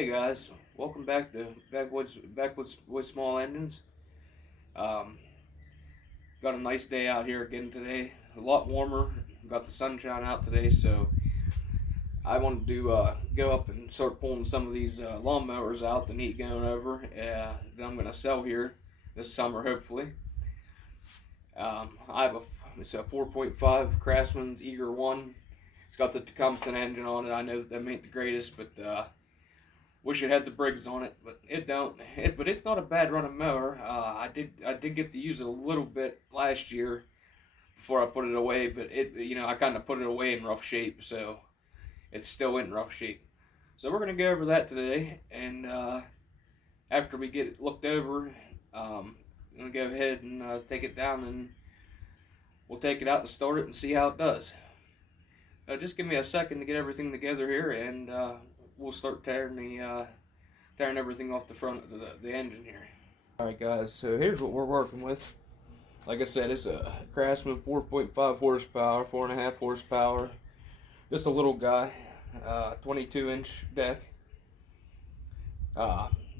Hey guys, welcome back to Backwoods with Small Engines. Um, got a nice day out here again today. A lot warmer. Got the sunshine out today, so I wanted to go up and start pulling some of these lawnmowers out to need going over. That I'm gonna sell here this summer, hopefully. I have it's a 4.5 Craftsman's Eager One. It's got the Tecumseh engine on it. I know that ain't the greatest, but wish it had the Briggs on it, but it don't. But it's not a bad running mower. I did get to use it a little bit last year before I put it away, but I kind of put it away in rough shape, so it's still in rough shape. So we're gonna go over that today, and after we get it looked over, I'm gonna go ahead and take it down, and we'll take it out and start it and see how it does. Just give me a second to get everything together here, and we'll start tearing everything off the front of the engine here. Alright guys, so here's what we're working with. Like I said, it's a Craftsman 4.5 horsepower, 4.5 horsepower. Just a little guy, 22-inch deck.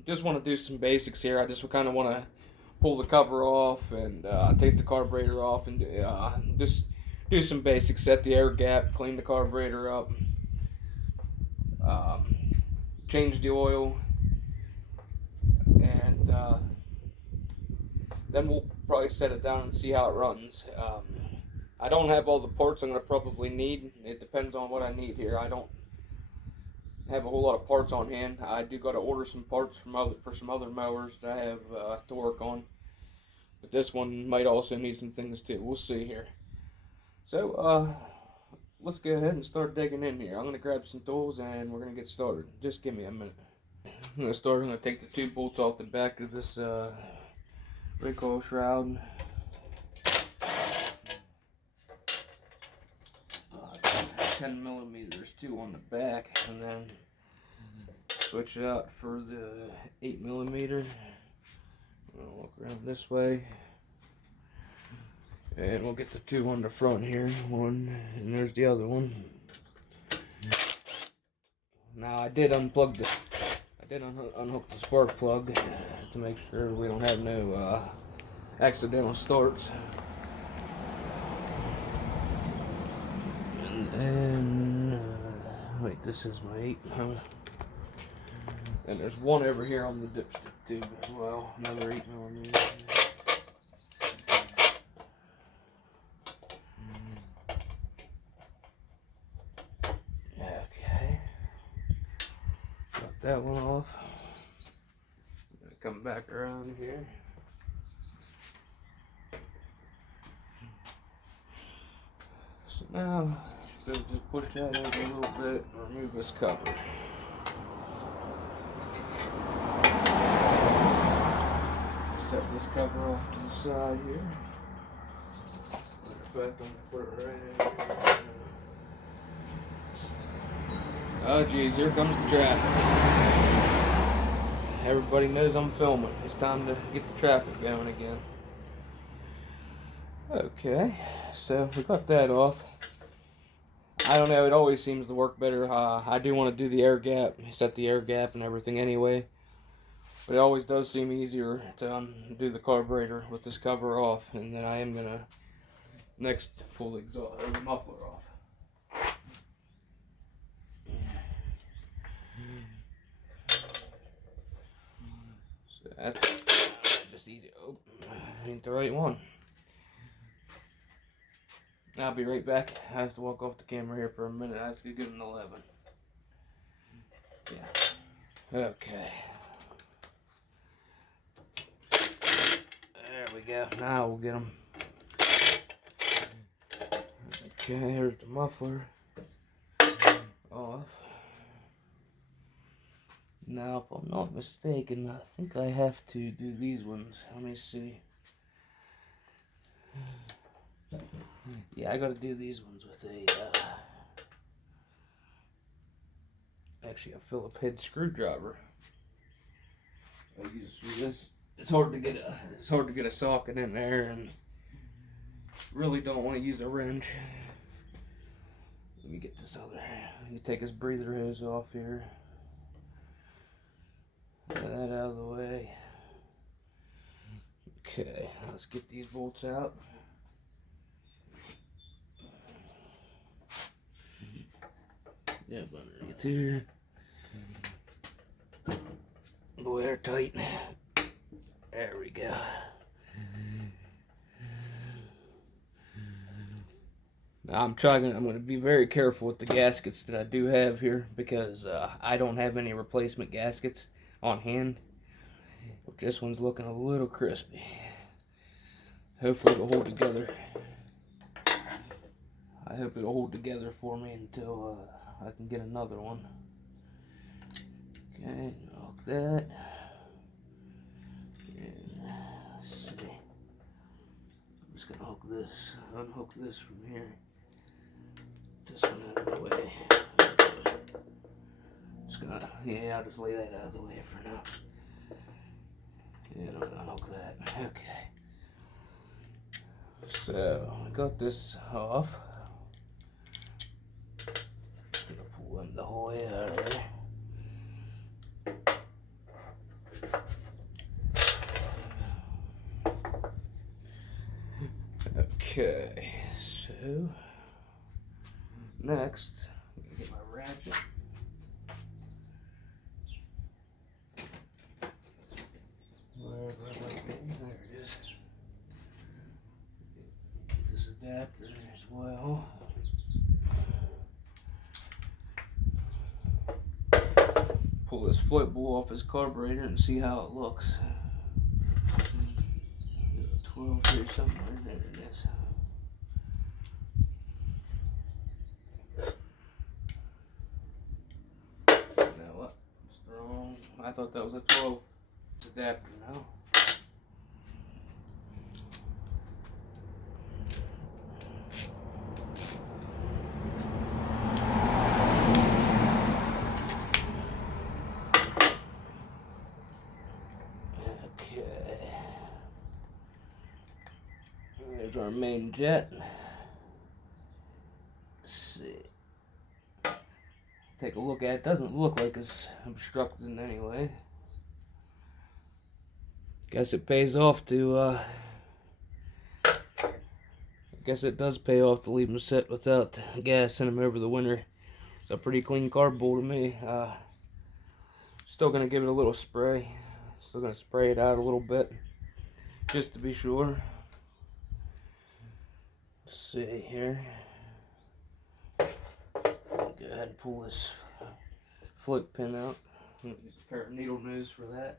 Just want to do some basics here. I just kind of want to pull the cover off and take the carburetor off and just do some basics. Set the air gap, clean the carburetor up, change the oil, and then we'll probably set it down and see how it runs. I don't have all the parts I'm going to probably need. It depends on what I need here. I don't have a whole lot of parts on hand. I do got to order some parts for some other mowers that I have to work on. But this one might also need some things too. We'll see here. So let's go ahead and start digging in here. I'm going to grab some tools and we're going to get started. Just give me a minute. I'm going to take the two bolts off the back of this recoil shroud. 10 millimeters, two on the back, and then switch it out for the 8 millimeter. We'll look around this way, and we'll get the two on the front here. One, and there's the other one. Now I did unhook the spark plug to make sure we don't have no accidental starts. And wait, this is my 8. And there's one over here on the dipstick tube as well, another 8 millimeter. Okay, got that one off. I'm gonna come back around here. So now, just push that over a little bit and remove this cover. Set this cover off to the side here. Put it back on, put it right in here. Oh geez, here comes the traffic. Everybody knows I'm filming. It's time to get the traffic going again. Okay, so we got that off. I don't know, it always seems to work better. I do want to do the air gap, set the air gap and everything anyway. But it always does seem easier to undo the carburetor with this cover off. And then I am going to next pull the exhaust or the muffler off. So that's just easy. Oh, ain't the right one. I'll be right back. I have to walk off the camera here for a minute. I have to give it an 11. Yeah. Okay. There we go. Now we'll get them. Okay, here's the muffler off. Now, if I'm not mistaken, I think I have to do these ones. Let me see. Yeah, I gotta do these ones with actually a Phillips head screwdriver. I use this. It's hard to get a socket in there, and really don't want to use a wrench. Let me get this other. Let me take this breather hose off here. Get that out of the way. Okay, let's get these bolts out. Yep, underneath here. Go airtight. There we go. Now I'm going to be very careful with the gaskets that I do have here because I don't have any replacement gaskets on hand. But this one's looking a little crispy. Hopefully it'll hold together. I hope it'll hold together for me until I can get another one. Okay, hook that. And let's see. I'm just gonna hook this, unhook this from here. This one out of the way. Just gonna, yeah, I'll just lay that out of the way for now. And I'm gonna hook that. Okay. So, I got this off. Just gonna pull them the whole way out of there. Okay, so next, I'm gonna get my ratchet. Wherever it might be, there it is. Get this adapter as well. Pull this float bowl off his carburetor and see how it looks. 12 here somewhere, there it is. Now what? Strong. I thought that was a 12 adapter now. Okay. There's our main jet. Let's see. Take a look at it. Doesn't look like it's obstructed in any way. Guess it pays off to I guess it does pay off to leave them sit without gas in them over the winter. It's a pretty clean carb bowl to me. Still gonna give it a little spray. Still gonna spray it out a little bit just to be sure. Let's see here. Go ahead and pull this float pin out. Use a pair of needle nose for that.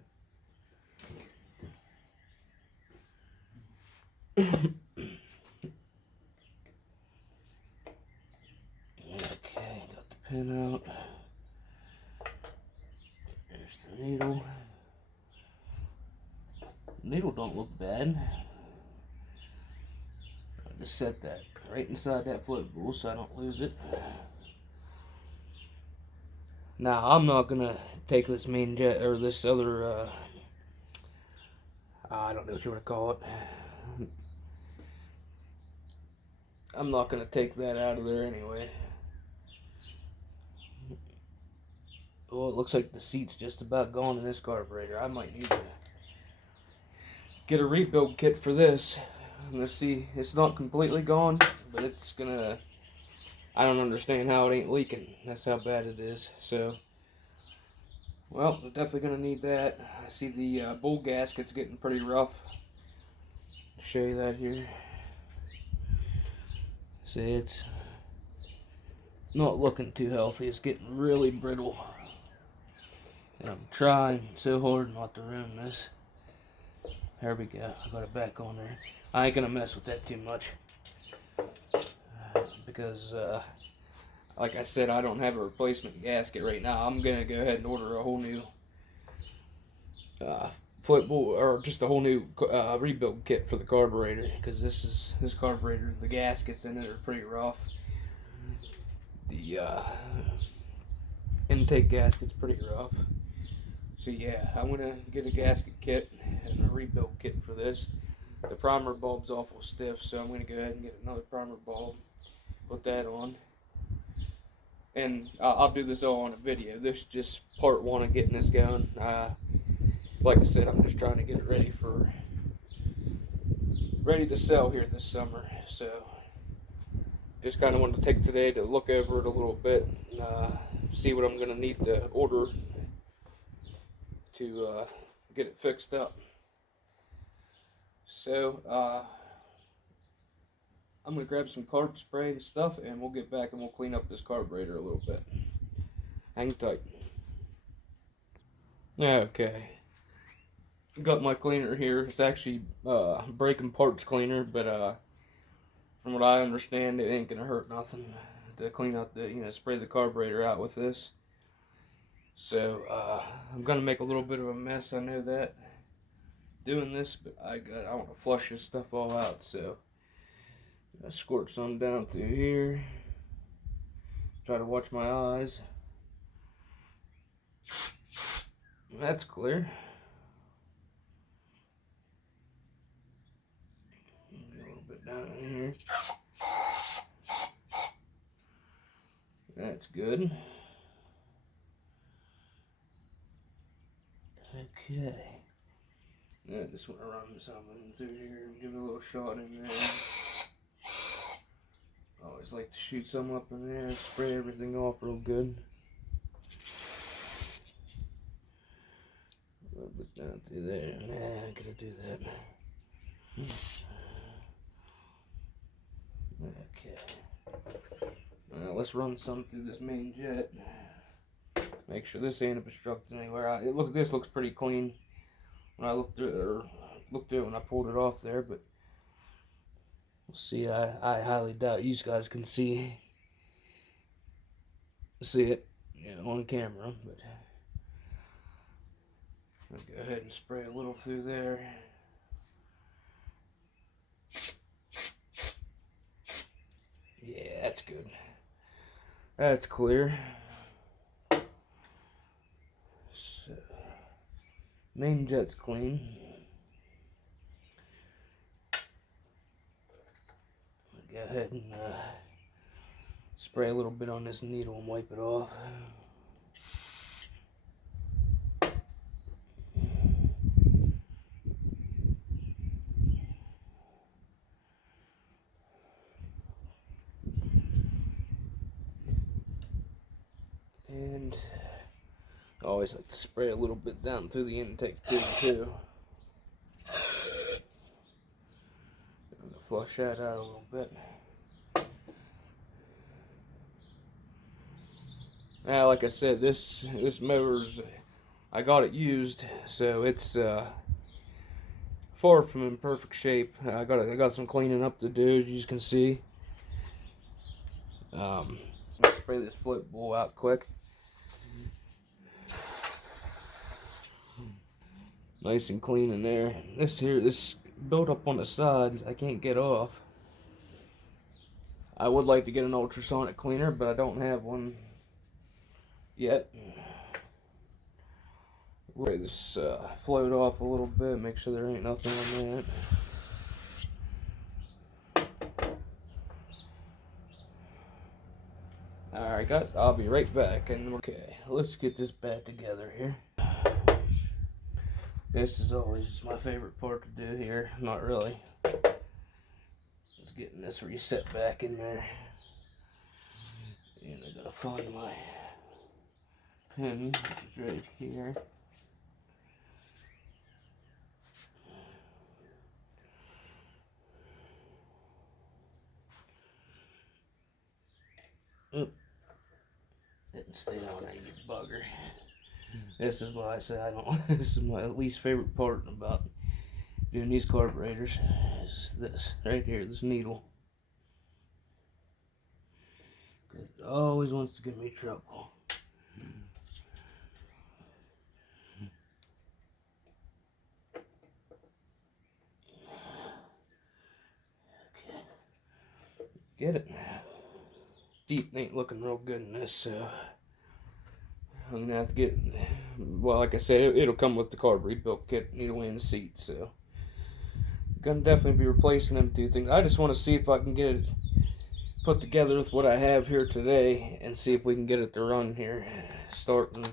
Okay, got the pin out. There's the needle. The needle don't look bad. I just set that right inside that float bowl so I don't lose it. Now I'm not gonna take this main jet or this other I don't know what you want to call it. I'm not gonna take that out of there anyway. Well, it looks like the seat's just about gone in this carburetor. I might need to get a rebuild kit for this. Let's see, it's not completely gone, but it's gonna, I don't understand how it ain't leaking. That's how bad it is. So, well, I'm definitely gonna need that. I see the bowl gasket's getting pretty rough. I'll show you that here. See, it's not looking too healthy. It's getting really brittle. And I'm trying so hard not to ruin this. There we go. I got it back on there. I ain't gonna mess with that too much. Because, like I said, I don't have a replacement gasket right now. I'm gonna go ahead and order a whole new float bowl, or just a whole new rebuild kit for the carburetor. Because this carburetor, the gaskets in it are pretty rough. The intake gasket's pretty rough. So yeah, I'm gonna get a gasket kit and a rebuild kit for this. The primer bulb's awful stiff, so I'm gonna go ahead and get another primer bulb, put that on, and I'll do this all on a video. This is just part one of getting this going. Like I said, I'm just trying to get it ready to sell here this summer. So just kind of wanted to take today to look over it a little bit and see what I'm going to need to order to get it fixed up. So I'm going to grab some carb spray and stuff, and we'll get back and we'll clean up this carburetor a little bit. Hang tight. Okay. Got my cleaner here. It's actually breaking parts cleaner, but from what I understand, it ain't gonna hurt nothing to clean out spray the carburetor out with this. So I'm gonna make a little bit of a mess. I know that doing this, but I want to flush this stuff all out. So I squirt some down through here. Try to watch my eyes. That's clear. A little bit down in here. That's good. Okay. Yeah, just want to run something through here and give it a little shot in there. Always like to shoot some up in there, spray everything off real good. A little bit down through there. Nah, I gotta do that. Okay. Now let's run some through this main jet. Make sure this ain't obstructed anywhere. This looks pretty clean when I looked through it when I pulled it off there, but we'll see. I highly doubt you guys can see it, on camera, but I'll go ahead and spray a little through there. Yeah, that's good. That's clear. So, main jet's clean. I'll go ahead and spray a little bit on this needle and wipe it off. And I always like to spray a little bit down through the intake too. And flush that out a little bit. Now, like I said, this mower's, I got it used, so it's far from in perfect shape. I got some cleaning up to do, as you can see. Let's spray this float bowl out quick. Nice and clean in there. This buildup on the sides, I can't get off. I would like to get an ultrasonic cleaner, but I don't have one yet. Spray this float off a little bit, make sure there ain't nothing on that. Alright guys, I'll be right back. And okay, let's get this back together here. This is always my favorite part to do here. Not really. Just getting this reset back in there. And I gotta find my pin, which is right here. Oop. Didn't stay on there, you bugger. This is why I say I don't. This is my least favorite part about doing these carburetors. Is this right here, this needle. It always wants to give me trouble. Okay. Get it. Teeth ain't looking real good in this, so I'm gonna have to get. Well, like I said, it'll come with the carb rebuilt kit, needle and seat. So, I'm gonna definitely be replacing them two things. I just want to see if I can get it put together with what I have here today, and see if we can get it to run here. Start and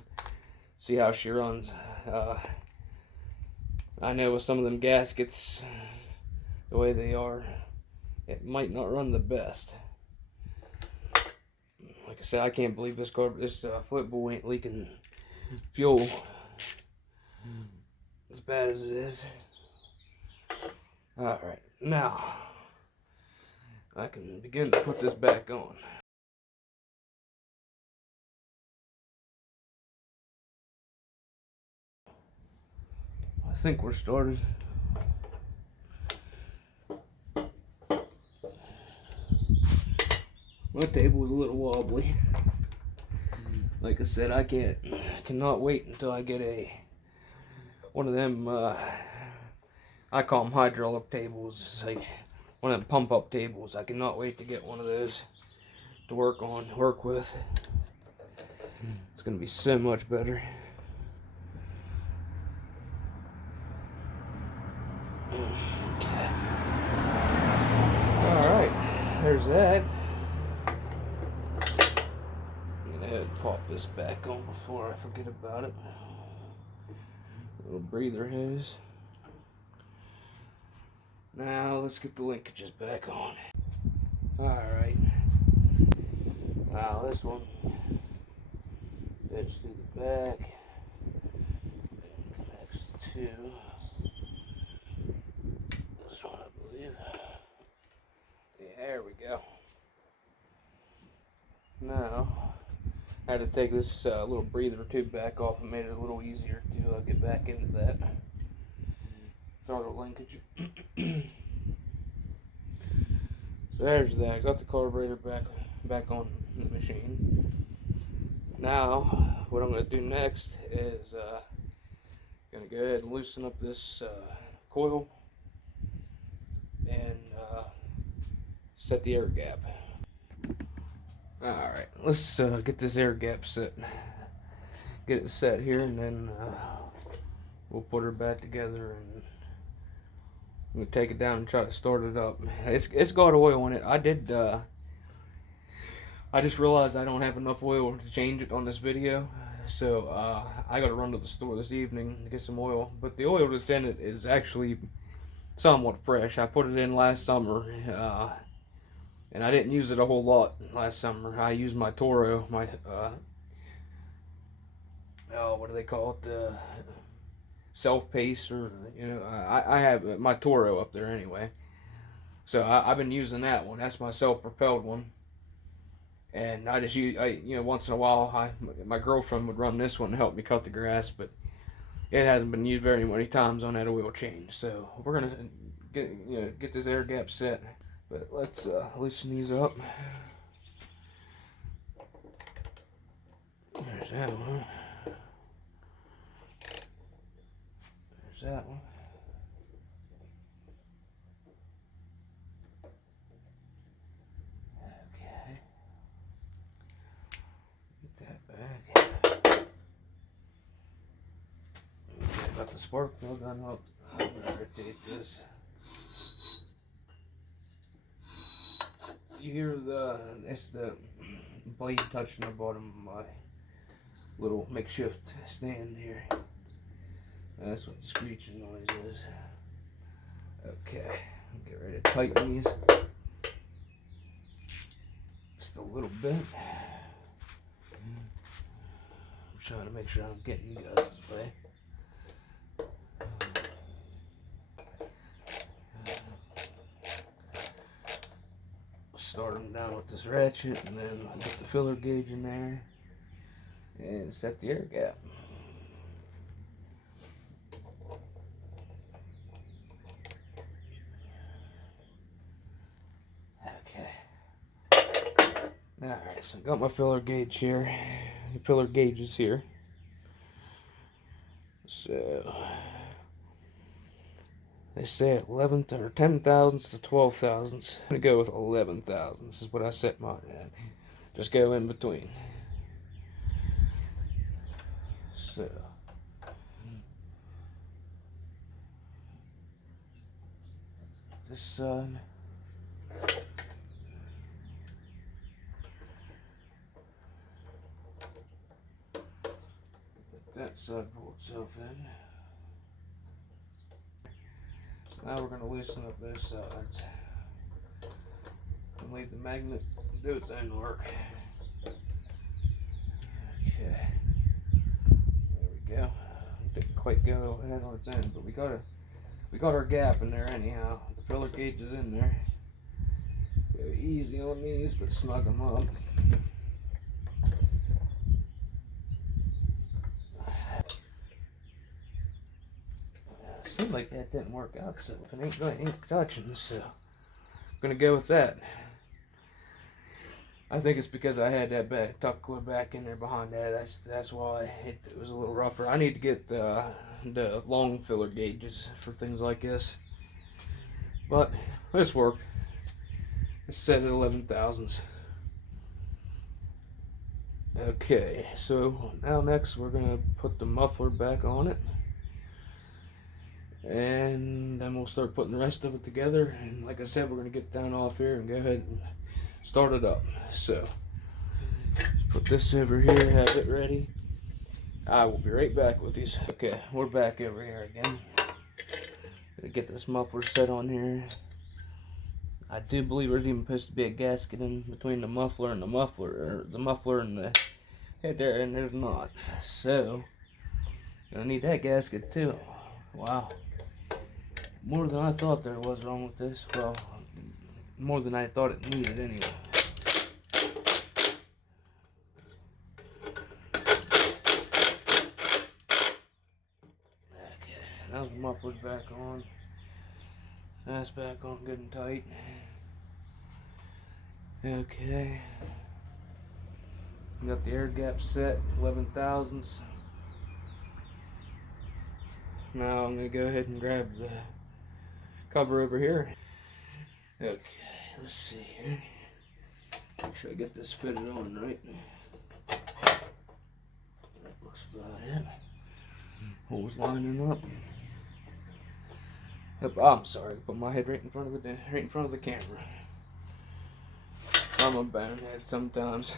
see how she runs. I know with some of them gaskets, the way they are, it might not run the best. Like I said, I can't believe this flip-bowl ain't leaking fuel as bad as it is. Alright, now I can begin to put this back on. I think we're started. My table is a little wobbly. Like I said, I cannot wait until I get one of them, I call them hydraulic tables. It's like one of them pump up tables. I cannot wait to get one of those to work with. It's gonna be so much better. Okay. Alright, there's that. I'm gonna pop this back on before I forget about it. Little breather hose. Now let's get the linkages back on. Alright. Now this one fits through the back. Connects to this one, I believe. Yeah, there we go. Now I had to take this little breather tube back off and made it a little easier to get back into that throttle linkage. So there's that. Got the carburetor back on the machine. Now what I'm going to do next is going to go ahead and loosen up this coil and set the air gap. Alright, let's get this air gap set. Get it set here, and then we'll put her back together and we'll take it down and try to start it up. It's got oil in it. I just realized I don't have enough oil to change it on this video, so I gotta run to the store this evening to get some oil. But the oil that's in it is actually somewhat fresh. I put it in last summer, and I didn't use it a whole lot last summer. I used my Toro, what do they call it? Self-pace, or I have my Toro up there anyway. So I've been using that one. That's my self-propelled one. And I just use, once in a while, my girlfriend would run this one to help me cut the grass, but it hasn't been used very many times on that oil change. So we're gonna get this air gap set. But let's loosen these up. There's that one. There's that one. Okay. Get that back. Okay, got the spark plug unhooked. I'm gonna rotate this. You hear it's the blade touching the bottom of my little makeshift stand here. That's what the screeching noise is. Okay, get ready to tighten these just a little bit. I'm trying to make sure I don't get you guys' way. Start them down with this ratchet, and then get the filler gauge in there and set the air gap. Okay. Alright, so I got my filler gauge here. The filler gauge is here. So they say 11 or 10 thousandths to 12 thousandths. I'm gonna go with 11 thousandths. Is what I set mine at. Just go in between. So this side. That side pull itself in. Now we're going to loosen up those sides and leave the magnet do its own work. Okay, there we go. Didn't quite go ahead on its own, but we got our gap in there anyhow. The filler gauge is in there. Go easy on these, but snug them up. Seemed like that didn't work out, so it ain't really touching, so I'm gonna go with that. I think it's because I had that back tuck clip back in there behind that. That's why it was a little rougher. I need to get the long filler gauges for things like this, but this worked. It's set at 11 thousandths. Okay, so now next we're gonna put the muffler back on it. And then we'll start putting the rest of it together. And like I said, we're going to get down off here and go ahead and start it up. So, just put this over here, have it ready. I will be right back with these. Okay, we're back over here again. Gonna get this muffler set on here. I do believe there's even supposed to be a gasket in between the muffler and the muffler, or the muffler and the head there, and there's not. So, gonna need that gasket too. Wow. More than I thought there was wrong with this. Well, more than I thought it needed anyway. Okay, now the muffler's back on. That's back on good and tight. Okay. Got the air gap set, 11 thousandths. Now I'm going to go ahead and grab the cover over here. Okay, let's see here. Make sure I get this fitted on right. That looks about it. Holes lining up. Yep, I'm sorry. Put my head right in front of the camera. I'm a bonehead sometimes.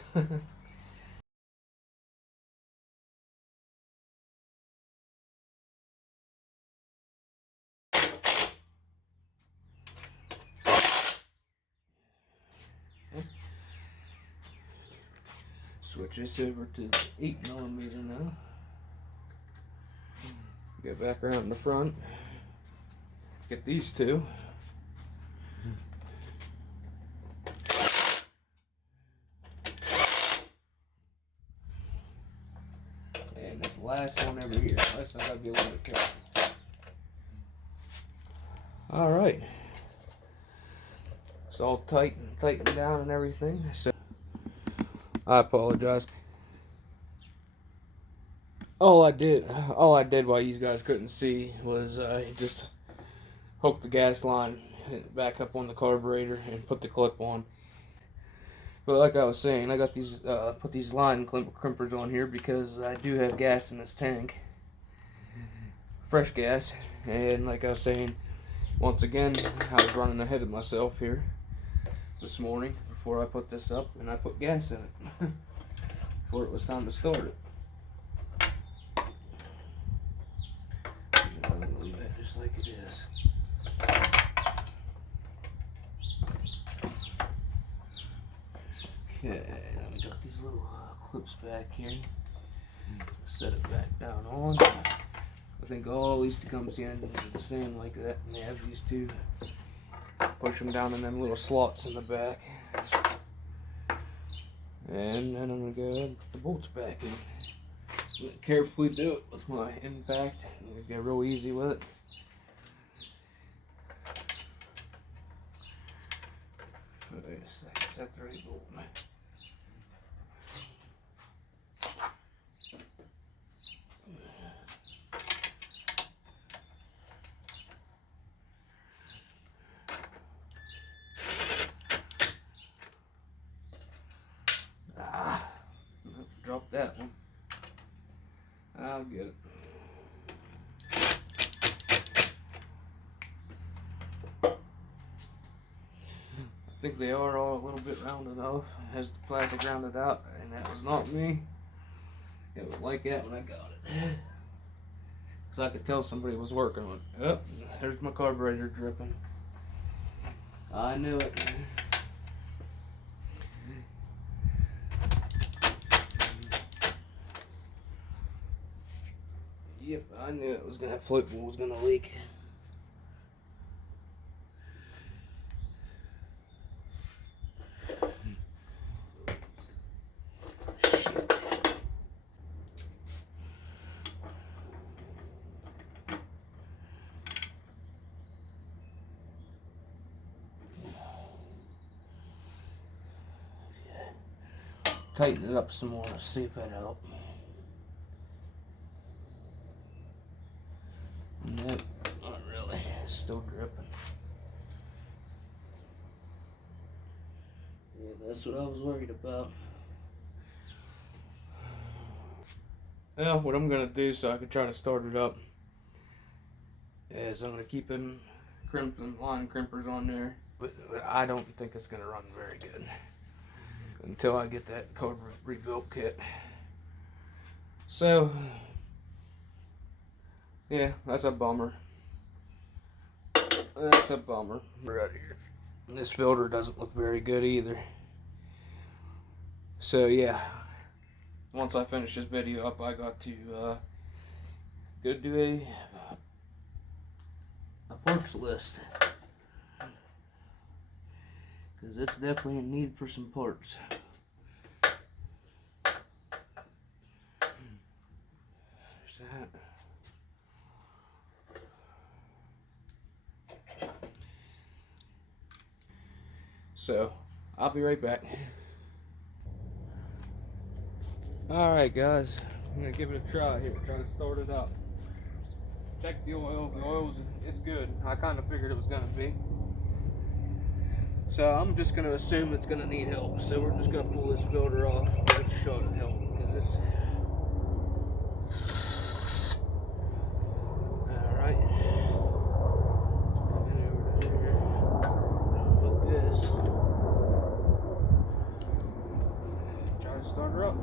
Switch this over to the 8mm now. Go back around in the front. Get these two. And this last one over here. Last one, I gotta be a little bit careful. Alright. It's all tightened down and everything. So I apologize. All I did while you guys couldn't see was just hook the gas line back up on the carburetor and put the clip on. But like I was saying, I got these put these line crimpers on here because I do have gas in this tank, fresh gas, and like I was saying, once again, I was running ahead of myself here this morning before I put this up, and I put gas in it before it was time to start it. I'm gonna leave that just like it is. Okay, then we got these little clips back here. Set it back down on. I think all these Tecumseh engines are the same like that, and they have these two. Push them down in them little slots in the back. And then I'm going to go ahead and put the bolts back in. I'm going to carefully do it with my impact. I'm going to go real easy with it. Wait a second, is that the right bolt? Drop that one. I'll get it. I think they are all a little bit rounded off as the plastic rounded out, and that was not me. It was like that when I got it. So I could tell somebody was working on it. Oh, there's my carburetor dripping. I knew it. Yep, I knew it was gonna float and was gonna leak. Tighten it up some more, see if that helps. Nope, not really. It's still dripping. Yeah, that's what I was worried about. Well, what I'm gonna do so I can try to start it up is I'm gonna keep in crimping line crimpers on there, but I don't think it's gonna run very good until I get that carb rebuilt kit. So yeah, that's a bummer. That's a bummer right here. This filter doesn't look very good either. So yeah, once I finish this video up, I got to go do a parts list, because it's definitely in need for some parts. There's that. So I'll be right back. Alright guys, I'm gonna give it a try here, try to start it up. Check the oil, it's good. I kind of figured it was gonna be. So I'm just gonna assume it's gonna need help. So we're just gonna pull this filter off, give it a shot of help, because this. Alright. Over here. Hook this. Try to start her up.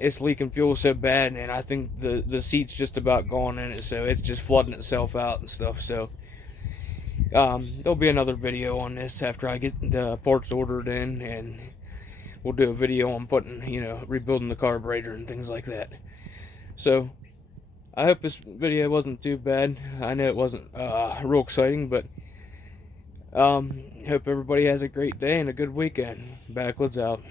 It's leaking fuel so bad, and I think the seat's just about gone in it, so it's just flooding itself out and stuff. So there'll be another video on this after I get the parts ordered in, and we'll do a video on putting, rebuilding the carburetor and things like that. So I hope this video wasn't too bad. I know it wasn't real exciting, but hope everybody has a great day and a good weekend. Backwoods out.